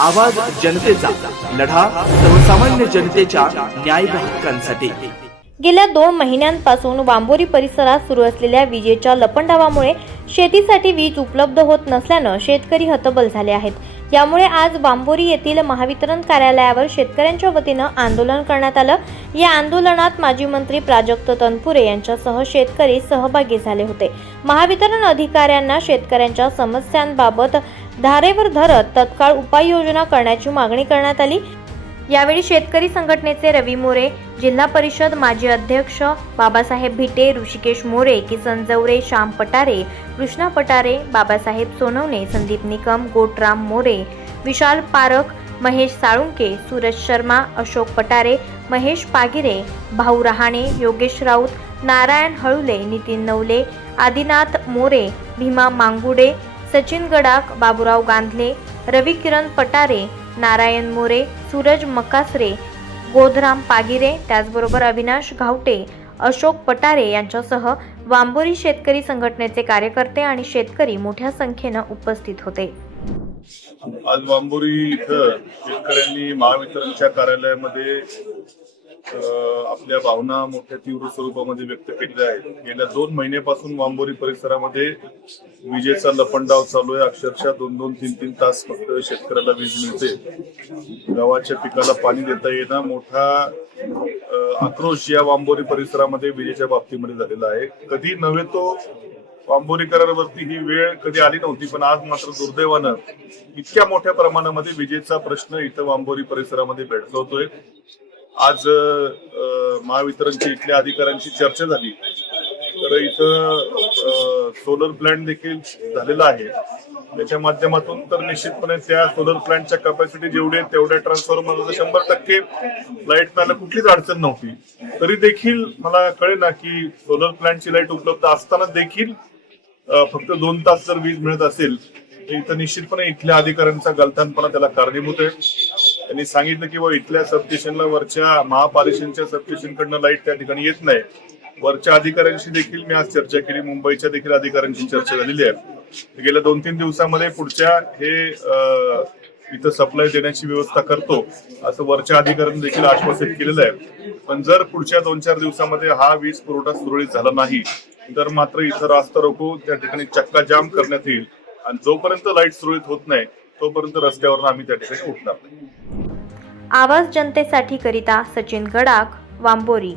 आवाज जनतेचा, लढा सर्वसामान्य जनतेच्या न्याय व हक्कांसाठी। गेल्या 2 महिन्यांपासून वांबोरी परिसरात सुरू असलेल्या विजेच्या लपंडावामुळे शेतीसाठी वीज उपलब्ध होत नसल्याने शेतकरी हतबल झाले आहेत। यामुळे आज वांबोरी येथील महावितरण कार्यालयावर शेतकऱ्यांच्या वतीने आंदोलन करण्यात आलं। या आंदोलनात माजी मंत्री प्राजक्त तनपुरे यांच्यासह शेतकरी सहभागी झाले होते। महावितरण अधिकाऱ्यांना शेतकऱ्यांच्या समस्यांबाबत धारेवर धरत तत्काळ उपाययोजना करण्याची मागणी करण्यात आली। यावेळी शेतकरी संघटनेचे रवी मोरे, जिल्हा परिषद माजी अध्यक्ष बाबासाहेब भिटे, ऋषिकेश मोरे, किसन जवरे, श्याम पटारे, कृष्णा पटारे, बाबासाहेब सोनवणे, संदीप निकम, गोटराम मोरे, विशाल पारख, महेश साळुंके, सूरज शर्मा, अशोक पटारे, महेश पागिरे, भाऊ रहाणे, योगेश राऊत, नारायण हळुले, नितीन नवले, आदिनाथ मोरे, भीमा मांगुडे, सचिन गडाख, बाबूराव गांधले, रवी किरण पटारे, नारायण मोरे, सूरज मकासरे, गोधराम पागिरे, त्याचबरोबर अविनाश घावटे, अशोक पटारे यांच्यासह वांबोरी शेतकरी संघटनेचे कार्यकर्ते आणि शेतकरी मोठ्या संख्येने उपस्थित होते। आज वांबोरी इथं शेतकऱ्यांनी महावितरणच्या कार्यालयामध्ये आपल्या भावना मोठ्या तीव्र स्वरूपामध्ये व्यक्त केलेल्या आहेत। गेल्या 2 महिन्यापासून वांबोरी परिसरामध्ये विजेचा लपंडाव चालू आहे। अक्षरशः 2-2, 3-3 तास फक्त शेतकऱ्याला वीज मिळते। गव्हाच्या पिकाला पाणी देता येणं मोठा आक्रोश या वांबोरी परिसरामध्ये विजेच्या बाबतीमध्ये झालेला आहे। कधी नव्हे तो वांबोरीकरांवरती ही वेळ कधी आली नव्हती, पण आज मात्र दुर्दैवानं इतक्या मोठ्या प्रमाणामध्ये विजेचा प्रश्न इथं वांबोरी परिसरामध्ये भेडसावतोय। आज महावितरणच्या इथल्या अधिकाऱ्यांची चर्चा झाली, तर इथं सोलर प्लांट देखील झालेला आहे। त्याच्या माध्यमातून तर निश्चितपणे त्या सोलर प्लांटच्या कॅपॅसिटी जेवढी आहे तेवढ्या ट्रान्सफॉर्मरमध्ये 100% लाईट मिळायला कुठलीच अडचण नव्हती। तरी देखील मला कळेना की सोलर प्लांटची लाईट उपलब्ध असताना देखील फक्त 2 तास जर वीज मिळत असेल तर इथं निश्चितपणे इथल्या अधिकाऱ्यांचा गलथानपणा त्याला कारणीभूत आहे। त्यांनी सांगितलं की इथल्या सबस्टेशनला वरच्या महापालिकेच्या सबस्टेशनकडनं लाईट त्या ठिकाणी येत नाही। वरच्या अधिकाऱ्यांशी देखील मी आज चर्चा केली, मुंबईच्या देखील अधिकाऱ्यांशी चर्चा झालेली आहे। गेल्या 2-3 दिवसामध्ये पुढच्या हे इथं सप्लाय देण्याची व्यवस्था करतो असं वरच्या अधिकाऱ्यांनी देखील आश्वासित केलेलं आहे। पण जर पुढच्या 2-4 दिवसामध्ये हा वीज पुरवठा सुरळीत झाला नाही तर मात्र इथं रास्ता रोको त्या ठिकाणी चक्का जाम करण्यात येईल आणि जोपर्यंत लाईट सुरळीत होत नाही तोपर्यंत रस्त्यावर आम्ही त्या ठिकाणी उठणार नाही। आवाज जनतेसाठी करिता सचिन गडाख, वांबोरी।